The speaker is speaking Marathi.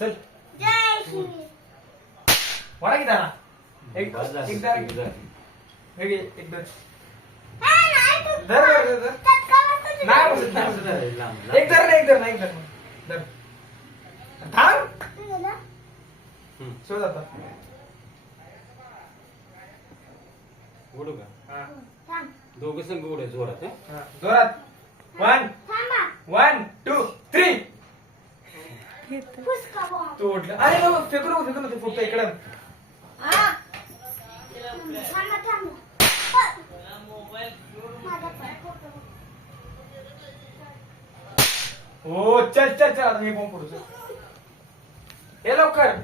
चल जय श्री वरा की दाना एक बस झालं, एक दाना ठीक झालं. हे घे, एक दोन हा नाही तू धर धर धर तत्काळ तुझी नाही बसत नाही असं बसत. झालंय, लांब, लांब. एक धर ना एक धर ना एक धर ना. धर थांब तुझं हम्म. शोध आता उडू का हा थांब दोघं संघ उडे जोरात हं? हा जोरात 1 थांबा 1 2 3 फुसका बॉम्ब तोडलं अरे बाबा फेकू नको ते फुटतं इकडं हा थांबा थांबा माझा पाय फोटो हो चल चल चल आता हे बॉम्ब फोडू चल. ये लवकर